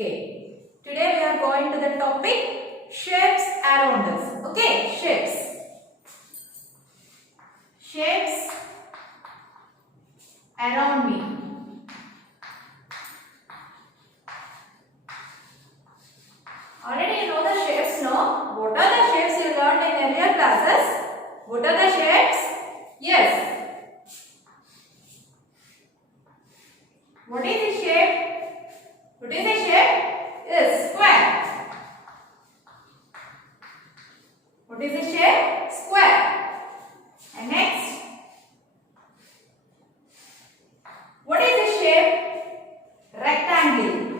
Okay. Today we are going to the topic shapes around us. Okay, shapes. Shapes around me. Already you know the shapes, no? What are the shapes you learned in earlier classes? What are the shapes? Yes. What is the shape? What is the shape? Yes, square. What is the shape? Square. And next, what is the shape? Rectangle.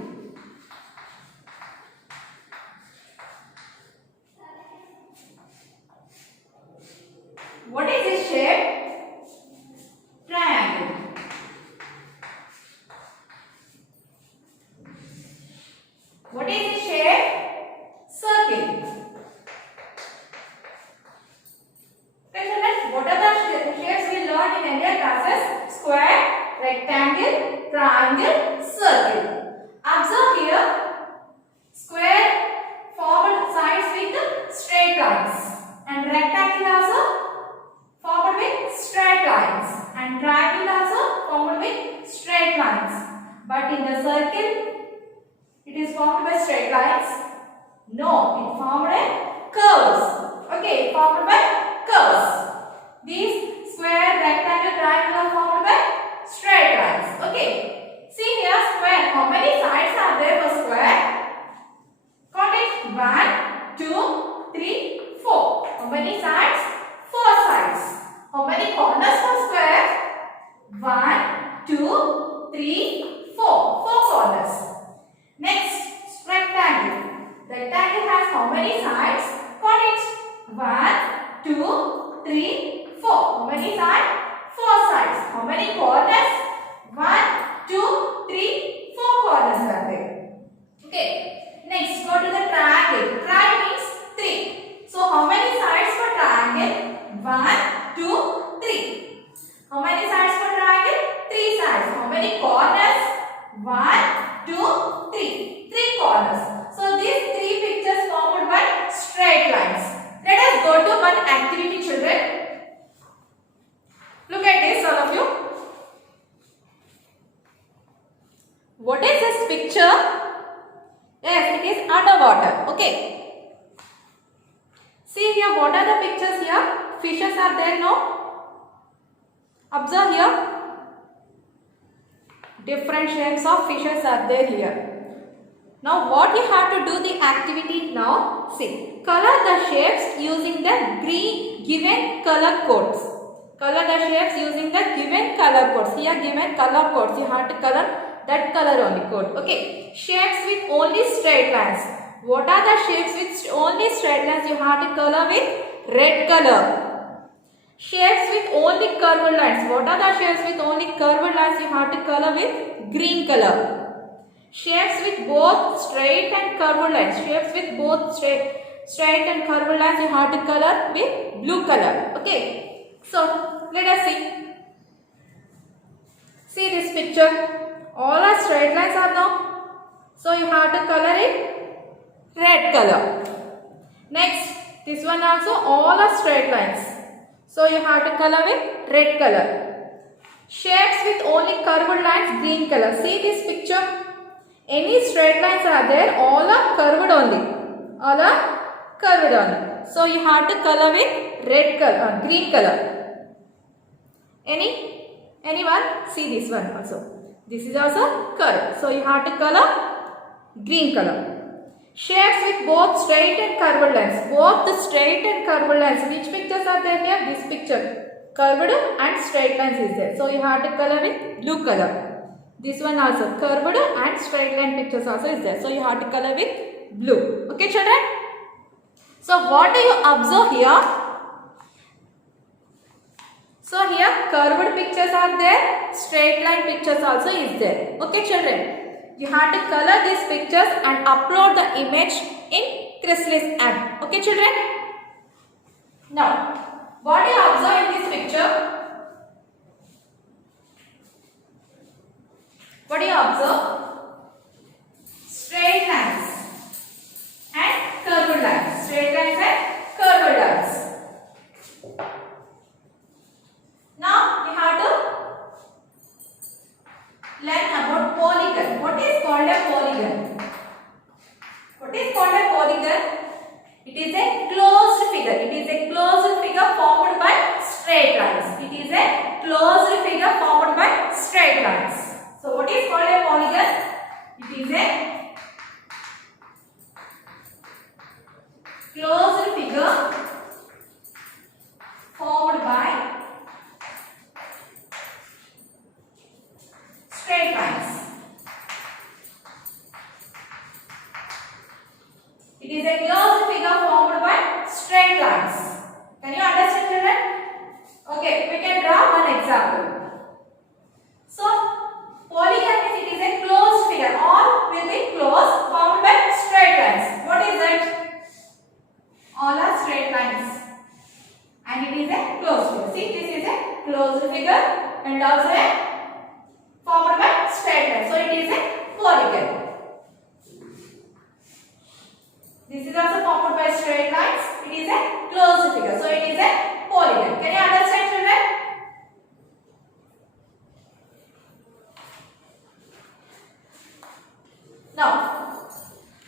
What is the shape? Triangle. What is the shape? Circle. Okay, children, what are the shapes we learned in earlier classes? Square, rectangle, triangle, circle. Observe here, square formed sides with straight lines, and rectangle also formed with straight lines, and triangle also formed with straight lines. But in the circle, it is formed by straight lines. No, it formed by curves. Okay, formed by curves. These square, rectangle, triangle are formed by straight lines. Okay. See here, square. How many sides are there for square? Count it. 1, 2, 3, 4. How many sides? 4 sides. How many corners for square? 1, 2, 3, 4. 4 corners. Next, rectangle. Rectangle has how many sides? Count it. 1, 2, 3, 4. How many sides? 4 sides. How many corners? 1, 2, 3, 4 corners are there. Okay. Next, go to the triangle. Tri means 3. So, how many sides for triangle? 1, 2, 3. How many sides for triangle? 3 sides. How many corners? 1, 2, 3. 3 corners. So, these 3 pictures formed by straight lines. Let us go to one activity, children. Look at this, all of you. What is this picture? Yes, it is underwater. Okay. See here, what are the pictures here? Fishes are there, no? Observe here. Different shapes of fishes are there here. Now what we have to do the activity now? See, color the shapes using the given color codes. Color the shapes using the given color codes. Here given color codes. You have to color that color only code. Okay. Shapes with only straight lines. What are the shapes with only straight lines? You have to color with red color. Shapes with only curved lines. What are the shapes with only curved lines? You have to color with green color. Shapes with both straight and curved lines. Shapes with both straight and curved lines. You have to color with blue color. Okay. So let us see. See this picture. All are straight lines are now. So you have to color it red color. Next, this one also all are straight lines. So you have to color with red color. Shapes with only curved lines, green color. See this picture. Any straight lines are there, all are curved only. All are curved only. So you have to color with red color, green color. Anyone? See this one also. This is also curved. So you have to color green color. Shapes with both straight and curved lines. Both the straight and curved lines. Which pictures are there here? This picture. Curved and straight lines is there. So you have to color with blue color. This one also curved and straight line pictures also is there. So you have to color with blue. Okay, children? So what do you observe here? So here curved pictures are there. Straight line pictures also is there. Okay, children? You have to color these pictures and upload the image in Chrysalis app. Okay, children? Now, what do you observe in this picture? What do you observe? Straight It is a closed figure formed by straight lines. So what is called a polygon? It is a closed figure formed by straight lines. It is a closed figure formed by straight lines. Can you understand, children? Okay, we can draw one example. So, polygon means it is a closed figure. All will be closed, formed by straight lines. What is it? All are straight lines. And it is a closed figure. See, this is a closed figure and also a formed by straight lines. So, it is a polygon. This is also formed by straight lines. It is a closed figure. So, it is a polygon. Can you understand, children? Now,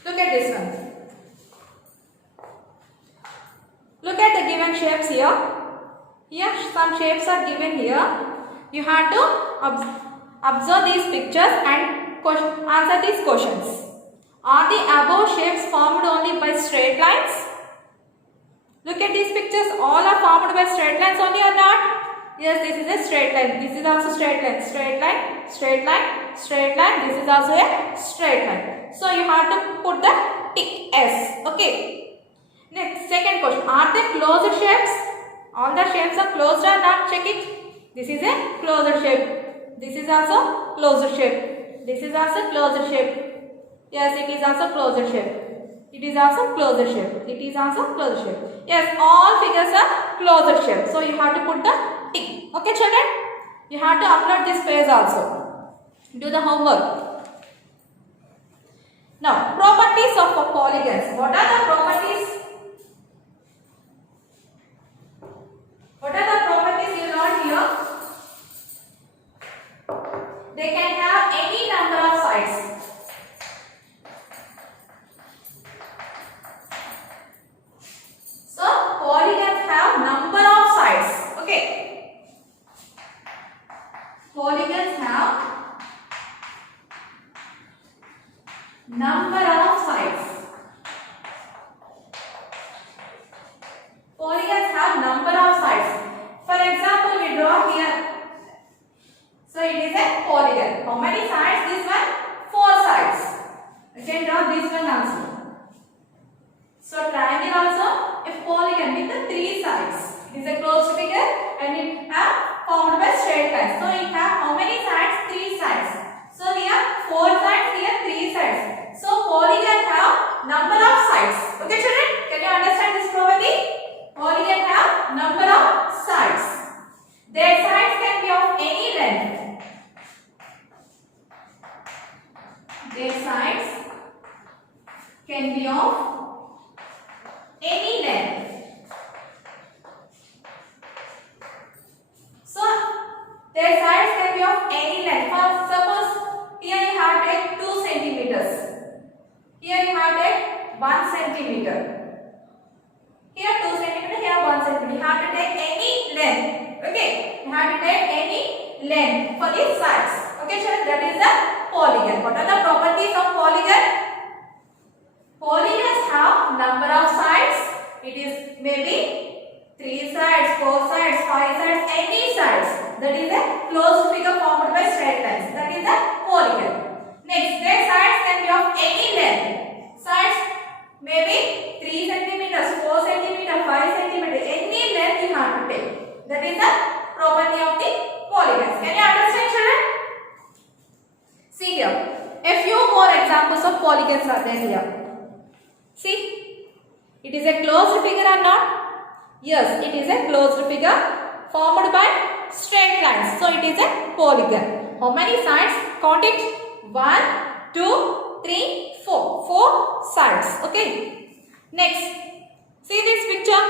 look at this one. Look at the given shapes here. Here, some shapes are given here. You have to observe these pictures and answer these questions. Are the above shapes formed only by straight lines? Look at these pictures. All are formed by straight lines only or not? Yes, this is a straight line. This is also straight line. Straight line, straight line, straight line. This is also a straight line. So you have to put the tick S. Okay. Next, second question. Are they closed shapes? All the shapes are closed or not? Check it. This is a closed shape. This is also closed shape. This is also closed shape. Yes, it is also closed shape. It is also closed shape. It is also closed shape. Yes, all figures are closed shape. So you have to put the tick. Okay, children? You have to upload this page also. Do the homework. Now, properties of polygons. What are the properties? What are the properties you learned here? They can have any number of sides. Polygons have number of sides. Okay. Polygons have number of sides. Polygons have number of sides. For example, we draw here. So it is a polygon. How many sides? This one? 4 sides. You can draw this one also. So triangle also. A polygon with the 3 sides. It is a closed figure and it have formed by straight lines. So it have how many sides? 3 sides. So here 4 sides, here 3 sides. So polygon have number of sides. Okay, children? Can you understand this property? Polygon have number of sides. Their sides can be of any length. Their sides can be of any length. So their sides can be of any length. For suppose here you have take 2 centimeters. Here you have take 1 centimeter. Here 2 centimeter. Here 1 centimeter. You have to take any length. Okay. You have to take any length for these sides. Okay, children. That is the polygon. What are the properties of polygon? Polygons have number of sides. It is maybe 3 sides, 4 sides, 5 sides, any sides. That is a closed figure formed by straight lines. That is a polygon. Next, their sides can be of any length. Sides maybe 3 centimeters, 4 centimeters, 5 centimeters. Any length you have to take. That is the property of the polygons. Can you understand, children? See here. A few more examples of polygons are there here. See, it is a closed figure or not? Yes, it is a closed figure formed by straight lines. So, it is a polygon. How many sides? Count it. 1, 2, 3, 4. 4 sides. Okay. Next, see this picture.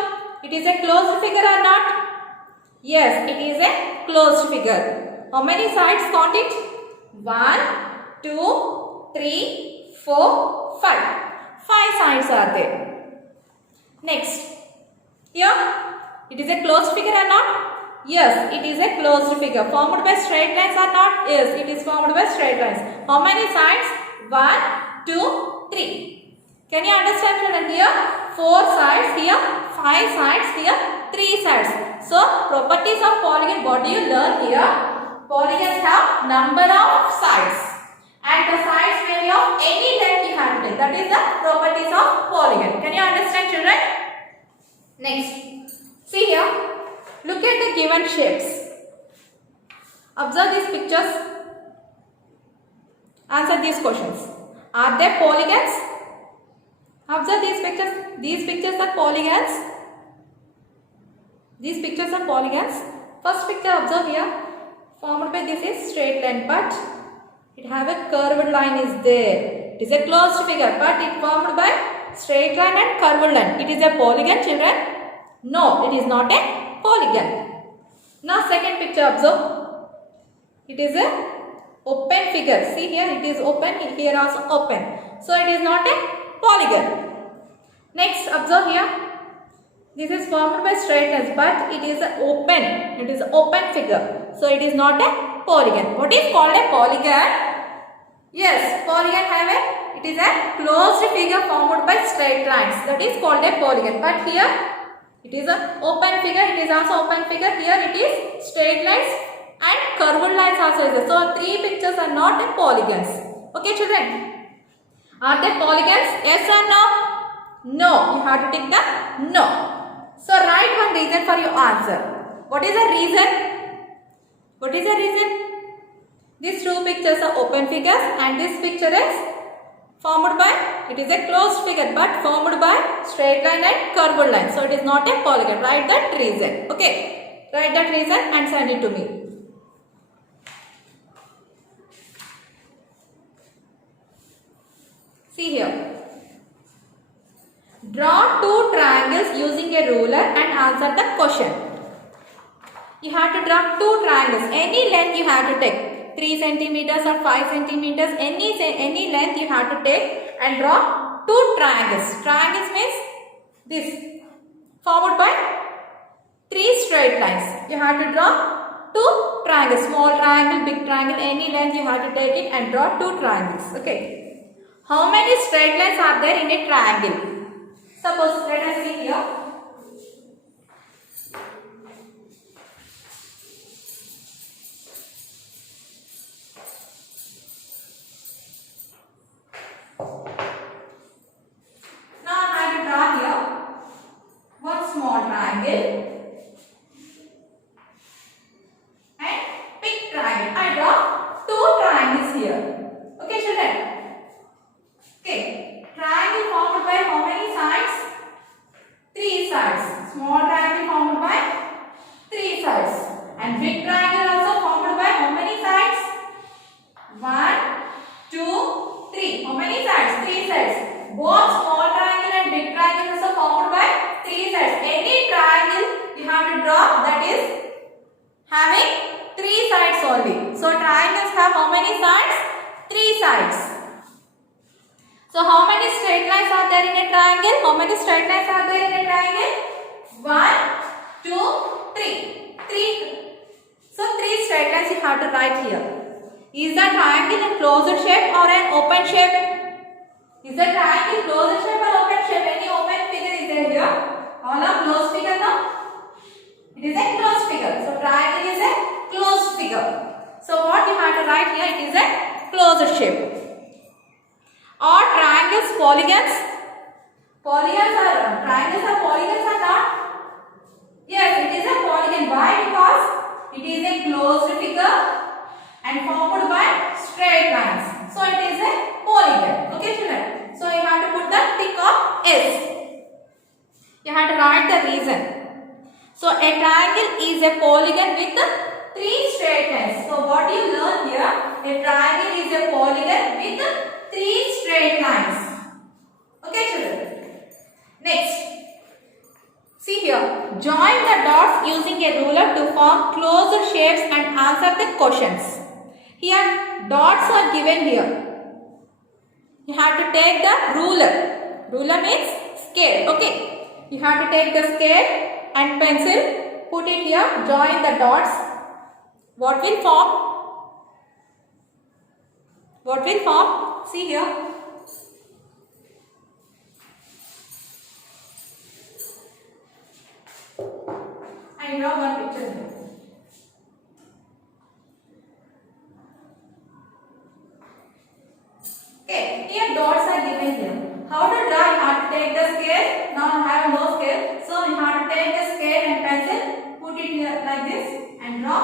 It is a closed figure or not? Yes, it is a closed figure. How many sides? Count it. 1, 2, 3, 4, 5. 5 sides are there. Next, here it is a closed figure or not? Yes, it is a closed figure. Formed by straight lines or not? Yes, it is formed by straight lines. How many sides? 1, 2, 3. Can you understand children? Here 4 sides, here 5 sides, here 3 sides. So, properties of polygon, what do you learn here? Polygons have number of sides. And the sides may be of any length you have to take. That is the properties of polygon. Can you understand children? Next, see here. Look at the given shapes. Observe these pictures. Answer these questions. Are they polygons? Observe these pictures. These pictures are polygons. These pictures are polygons. First picture observe here. Formed by this is straight line, but it have a curved line is there. It is a closed figure, but it formed by straight line and curved line. It is a polygon, children? No, it is not a polygon. Now second picture observe. It is a open figure. See here it is open, here also open. So it is not a polygon. Next observe here. This is formed by straight lines, but it is open. It is open figure. So it is not a polygon. What is called a polygon? Yes, polygon have a, it is a closed figure formed by straight lines. That is called a polygon. But here it is an open figure. It is also open figure. Here it is straight lines and curved lines also is there. So 3 pictures are not a polygons. Okay children? Are they polygons? Yes or no? No. You have to take the no. So write one reason for your answer. What is the reason? What is the reason? These 2 pictures are open figures and this picture is formed by, it is a closed figure but formed by straight line and curved line. So it is not a polygon. Write that reason. Okay. Write that reason and send it to me. See here. Draw 2 triangles using a ruler and answer the question. You have to draw 2 triangles. Any length you have to take. 3 centimeters or 5 centimeters. Any length you have to take and draw 2 triangles. Triangles means this. Formed by 3 straight lines. You have to draw 2 triangles. Small triangle, big triangle. Any length you have to take it and draw 2 triangles. Okay. How many straight lines are there in a triangle? Suppose let us see here. Now I have to draw here one small triangle and big triangle. I draw 2 triangles here. Okay children? Okay. Triangle formed by how many sides? 3 sides. Small triangle formed by 3 sides. And big triangle also formed by how many sides? 1, 2, 3. How many sides? 3 sides. Both small triangle and big triangle also formed by 3 sides. Any triangle you have to draw that is having 3 sides only. So triangles have how many sides? 3 sides. So how many straight lines are there in a triangle? How many straight lines are there in a triangle? 1, 2, 3. 3. So 3 straight lines you have to write here. Is the triangle a closed shape or an open shape? Is the triangle closed shape or open shape? Any open figure is there here? All are closed figure now? It is a closed figure. So triangle is a closed figure. So what you have to write here? It is a closed shape. Or triangles polygons? Triangles are polygons or not? Yes, it is a polygon. Why? Because it is a closed figure and formed by straight lines. So it is a polygon. Okay children? So you have to put the tick of S. You have to write the reason. So a triangle is a polygon with 3 straight lines. So what you learn here? A triangle is a polygon with 3 straight lines. Okay children. Next. See here. Join the dots using a ruler to form closed shapes and answer the questions. Here dots are given here. You have to take the ruler. Ruler means scale. Okay. You have to take the scale and pencil put it here, join the dots. What will form? What will form? See here. I draw one picture here. Okay, here dots are given here. How to draw? You have to take the scale. Now I have no scale. So you have to take the scale and pencil, put it here like this and draw.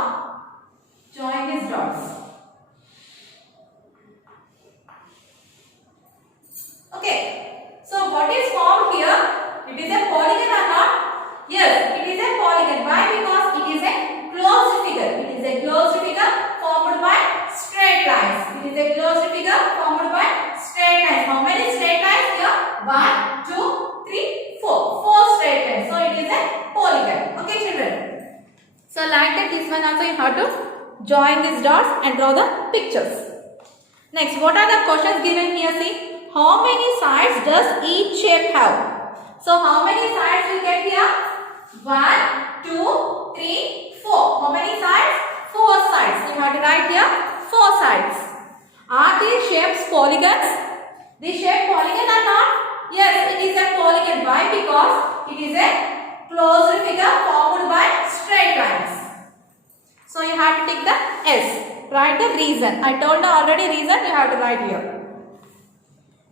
Join these dots. Okay. So what is formed here? It is a polygon or not? Yes, it is a polygon. Why? Because it is a closed figure. It is a closed figure formed by straight lines. It is a closed figure formed by straight lines. How many straight lines here? 1, 2, 3, 4. 4 straight lines. So it is a polygon. Okay, children. So like that, this one also you have to join these dots and draw the pictures. Next, what are the questions given here? See. How many sides does each shape have? So how many sides we get here? 1, 2, 3, 4. How many sides? 4 sides. You have to write here 4 sides. Are these shapes polygons? This shape polygon or not? Yes, it is a polygon. Why? Because it is a closed figure formed by straight lines. So you have to take the S. Write the reason. I told you already reason. You have to write here.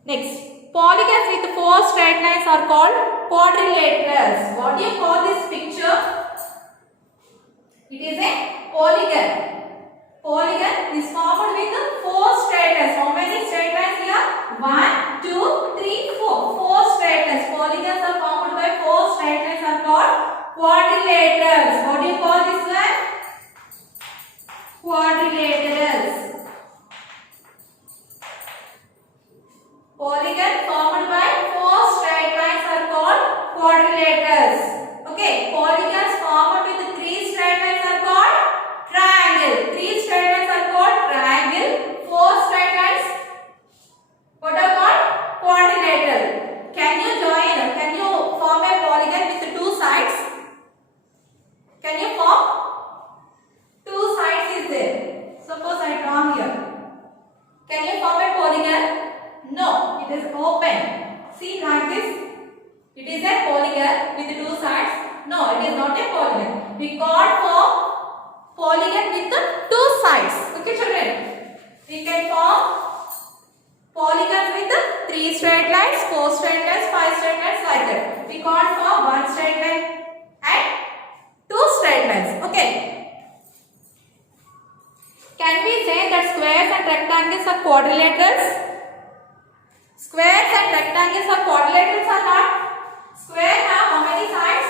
Next, polygons with 4 straight lines are called quadrilaterals. What do you call this picture? It is a polygon. Polygon is formed with 4 straight lines. How many straight lines here? 1, 2, 3, 4. 4 straight lines. Polygons are formed by 4 straight lines are called quadrilaterals. What do you call this one? Quadrilaterals. Polygon formed by 4 straight lines are called quadrilaterals. Okay, polygons formed with 3 straight lines are called triangle. 3 straight lines are called triangle. 4 straight lines, what are called? Quadrilateral. Can you form a polygon with 2 sides? Can you form? 2 sides is there. Suppose I draw here. Can you form a polygon? No, it is open. See like this. It is a polygon with 2 sides. No, it is not a polygon. We can't form polygon with the 2 sides. Okay, children. We can form polygons with the 3 straight lines, 4 straight lines, 5 straight lines like that. We can't form 1 straight line and 2 straight lines. Okay. Can we say that squares and rectangles are quadrilaterals? Squares and rectangles are quadrilaterals or not? Square have how many sides?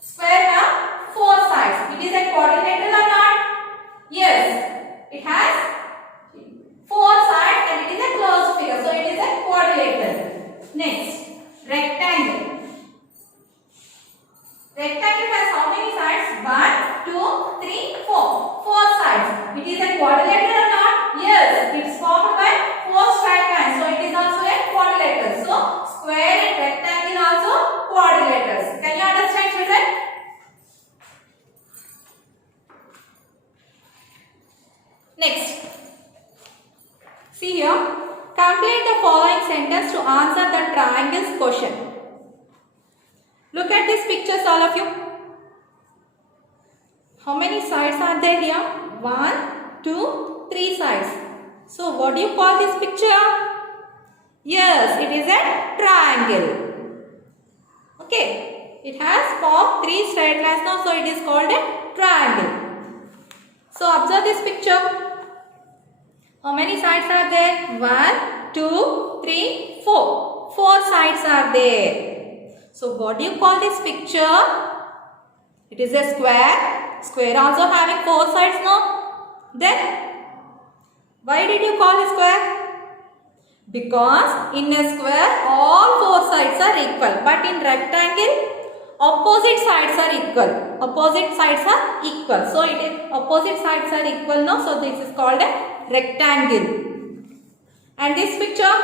Square have 4 sides. It is a quadrilateral or not? Yes. It has 4 sides and it is a closed figure. So it is a quadrilateral. Next, rectangle. Rectangle has how many sides? 1, 2, 3, 4. 4 sides. It is a quadrilateral or not? Yes. It is formed by 4 straight lines. So it is also a quadrilateral. So square and rectangle also quadrilaterals. Can you understand, children? Next. See here. Complete the following sentence to answer the triangles question. Look at these pictures, all of you. How many sides are there here? 1, 2, 3 sides. So what do you call this picture? Yes, it is a triangle. Okay. It has formed 3 straight lines now, so it is called a triangle. So observe this picture. How many sides are there? 1, 2, 3, 4. 4 sides are there. So what do you call this picture? It is a square. Square also having 4 sides now. Then why did you call it square? Because in a square all 4 sides are equal. But in rectangle opposite sides are equal. Opposite sides are equal. So it is opposite sides are equal now. So this is called a rectangle. And this picture,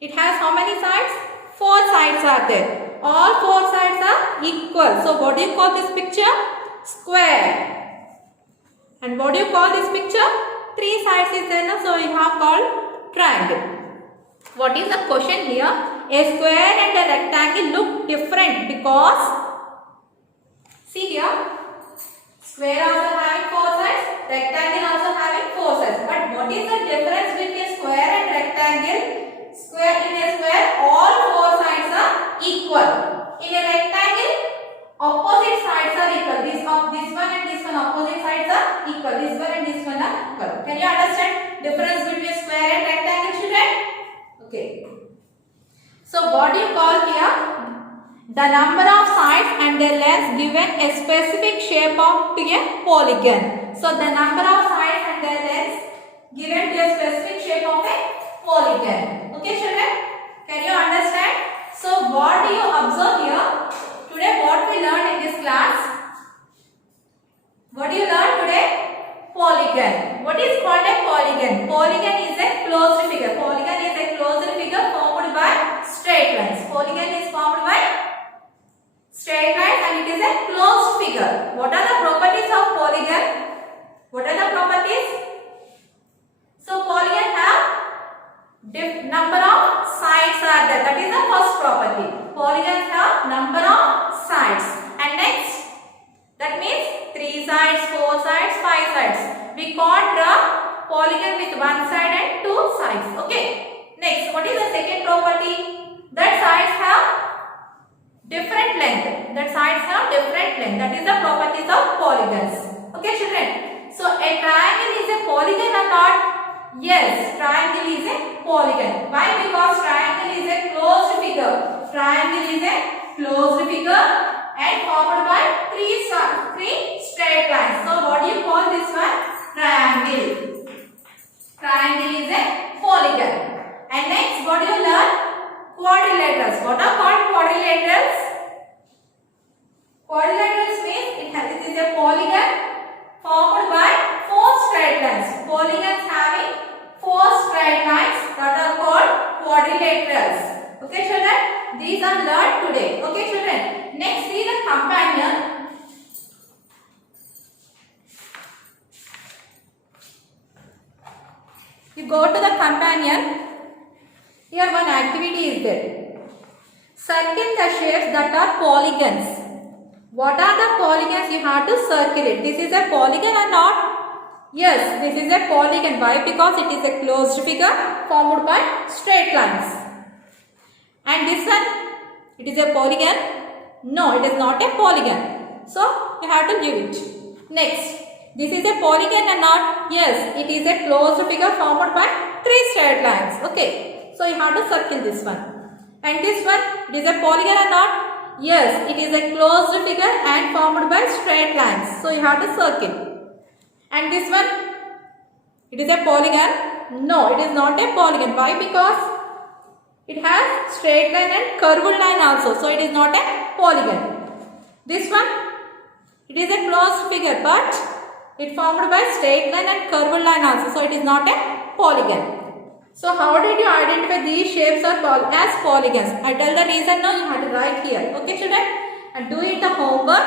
it has how many sides? 4 sides are there. All four sides are equal. So what do you call this picture? Square. And what do you call this picture? Three sides is there, so you have called triangle. What is the question here? A square and a rectangle look different because, see here, square also having four sides, rectangle also having four sides. But what is the difference between square and rectangle? Square, in a square, all four sides are equal. In a rectangle, opposite sides are equal. This one and this one opposite sides are equal. This one and this one are equal. Can you understand difference between square and rectangle, children? Okay. So what do you call here? The number of sides and their lengths given a specific shape of to a polygon. So the number of sides and their lengths given to a specific shape of a polygon. Okay, children? Can you understand? So what do you observe here? Today what we learned in this class? What do you learn today? Polygon. What is called a polygon? Polygon is a closed figure. Polygon is a closed figure formed by straight lines. Polygon is formed by straight lines and it is a closed figure. What are the properties of polygon? What are the properties? So polygon have number of sides are there. That is the first property. Polygons have number of sides. And next, that means 3 sides, 4 sides, 5 sides. We can't draw polygon with one side and 2 sides. Okay. Next, what is the second property? That sides have different length. That sides have different length. That is the properties of polygons. Okay, children. So a triangle is a polygon or not? Yes, triangle is a polygon. Why? Because triangle is a closed figure. Triangle is a closed figure and formed by three straight lines. So what do you call this one? Triangle. Triangle is a polygon. And next, what do you learn? Quadrilaterals. What are called quadrilaterals? Quadrilaterals means it is a polygon formed by 4 straight lines. Polygons having 4 straight lines that are called quadrilaterals. Okay, children? These are learned today. Okay, children? Next, see the companion. You go to the companion. Here one activity is there. Circle the shapes that are polygons. What are the polygons? You have to circle it. This is a polygon or not? Yes, this is a polygon. Why? Because it is a closed figure formed by straight lines. And this one, it is a polygon? No, it is not a polygon. So, you have to give it. Next, this is a polygon or not? Yes, it is a closed figure formed by 3 straight lines. Okay, so you have to circle this one. And this one, it is a polygon or not? Yes, it is a closed figure and formed by straight lines. So, you have to circle. And this one, it is a polygon? No, it is not a polygon. Why? Because it has straight line and curved line also. So, it is not a polygon. This one, it is a closed figure but it formed by straight line and curved line also. So, it is not a polygon. So, how did you identify these shapes as polygons? I tell the reason now, you have to write here. Okay, children? And do it the homework.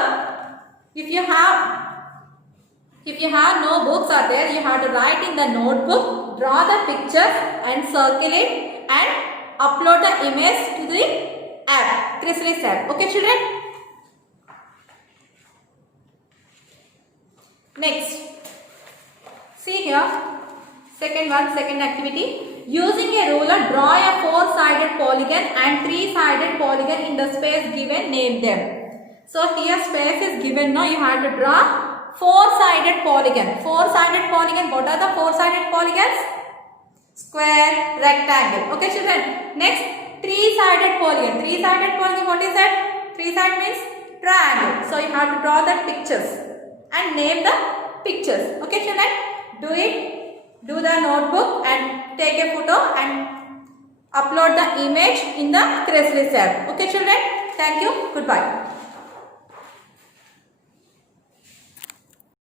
If you have no books are there, you have to write in the notebook, draw the pictures and circle it and upload the image to the app, Chrysalis app. Okay, children? Next, see here, second activity. Using a ruler, draw a 4-sided polygon and 3-sided polygon in the space given, name them. So, here space is given, now you have to draw 4-sided polygon. 4-sided polygon, what are the 4-sided polygons? Square, rectangle. Okay, children. Next, 3-sided polygon. 3-sided polygon, what is that? 3-sided means triangle. So, you have to draw the pictures and name the pictures. Okay, children. Do it. Do the notebook and take a photo and upload the image in the Chrysalis app. Okay, children. Thank you. Goodbye.